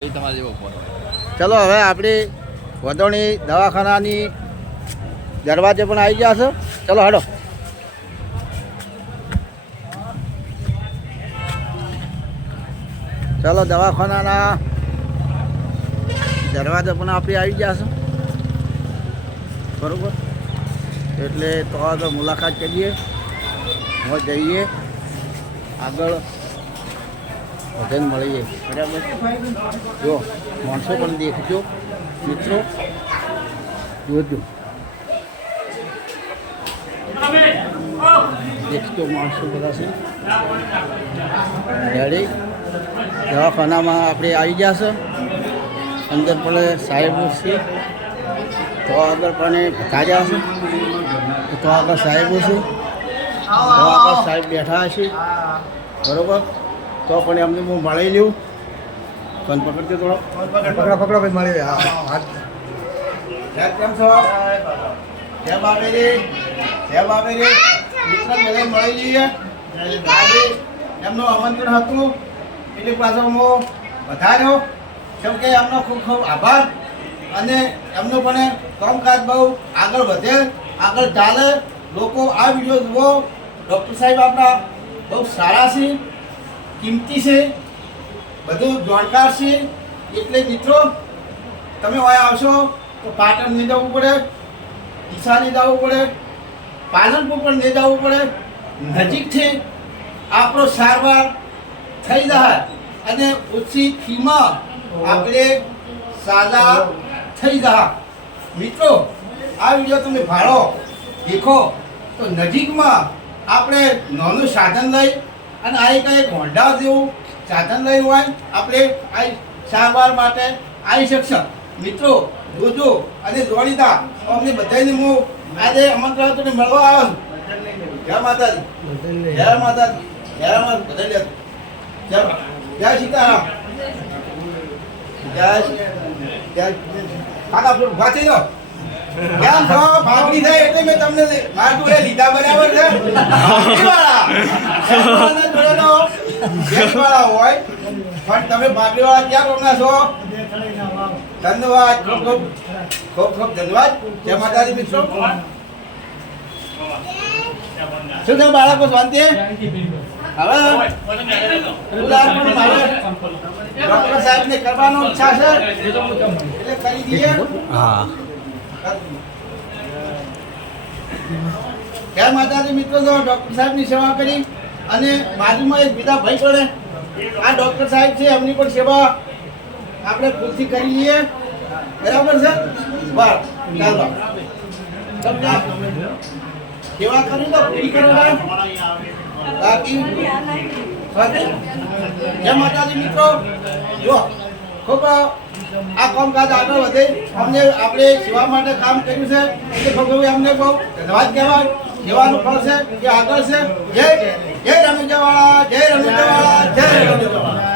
ચલો હવે આપણી વધોણી દવાખાનાની દરવાજે પણ આવી ગયા છે. ચલો હડો. ચલો દવાખાનાના દરવાજે પણ આપણે આવી ગયા છે બરોબર. એટલે તો આગળ મુલાકાત કરીએ, હું જઈએ આગળ વધન મળીએ બરાબર. જો માણસો પણ દેખજો મિત્રો, જોજો દેખજો માણસો બધા છે. રેડી દવાખાનામાં આપણે આવી ગયા છે. અંદર પણ સાહેબો છે, તો આગળ પણ તાજા છે, તો આગળ સાહેબો છે, તો આગળ સાહેબ બેઠા છે બરોબર. તો પણ એમને હું મળી લઉં. ફોન પકડજો થોડો, પકડો ભાઈ મળી. હા કેમ છો? જય બાપેરી, જય બાપેરી. મિત્ર બધા મળી લઈએ. એમનું આમંત્રણ હતું એટલે પાછો હું વધાર્યો. કેમ કે એમનો ખૂબ ખૂબ આભાર. અને એમનું પણ કામકાજ બહુ આગળ વધે, આગળ ચાલે. લોકો આ વિડીયો જુઓ. ડૉક્ટર સાહેબ આપણા બહુ સારા છે, કિંમતી છે, બધું જાણકાર છે. એટલે મિત્રો તમે અહીં આવશો તો પાટણ નહીં જવું પડે, ડીસા નહીં જવું પડે, પાલનપુર પણ નહીં જવું પડે. નજીકથી આપણો સારવાર થઈ જાય અને ઓછી ફીમાં આપણે સાજા થઈ જાય. મિત્રો આ વિડીયો તમે ભાળો દેખો તો નજીકમાં આપણે નાનું સાધન લઈ અને આ એક હોન્ડા જેવું સાધન લઈ હોય આપણે આ સારવાર માટે આવી શકશે. મિત્રો જોજો અને જોડીતા અમને બધાને હું આજે આમંત્રણ તમને મળવા આવ્યો છું. જય માતાજી, જય માતાજી, જય માતા બધા. ચાલો જય સીતારામ, જય કાકા ઉભા થઈ જાઓ. કેમ છો? ભાગની થાય એટલે મેં તમને મારા જોડે લીધા બરાબર છે. ભાગરીવાળા હોય પણ તમે ભાગરીવાળા ક્યાં કોમના છો? ધન્યવાદ, ખૂબ ખૂબ ખૂબ ખૂબ ધન્યવાદ. જય માતાજી મિત્રો. શું છે બાળકો શાંતિ? હવે ડોક્ટર સાહેબ ને કરવાનો ઈચ્છા છે એટલે કરી દઈએ. હા જય માતાજી મિત્રો. તો ડોક્ટર સાહેબની સેવા કરી અને બાજુમાં એક બીજા ભાઈ પડે આ ડોક્ટર સાહેબ છે, એમની પણ સેવા આપણે પૂરતી કરી લઈએ બરાબર છે. બસ ચાલો સેવા કરી તો પૂરી કરવા બાકી. જય માતાજી મિત્રો. જો ખૂબ આ કામકાજ આગળ વધે. અમને આપણે સેવા માટે કામ કર્યું છે એટલે ભગવાન અમને બહુ ધન્યવાદ કહેવાય. સેવાનું ફળ છે કે આગળ છે. જય જય રમેશવાળા, જય રમેશવાળા, જય રમેશવાળા.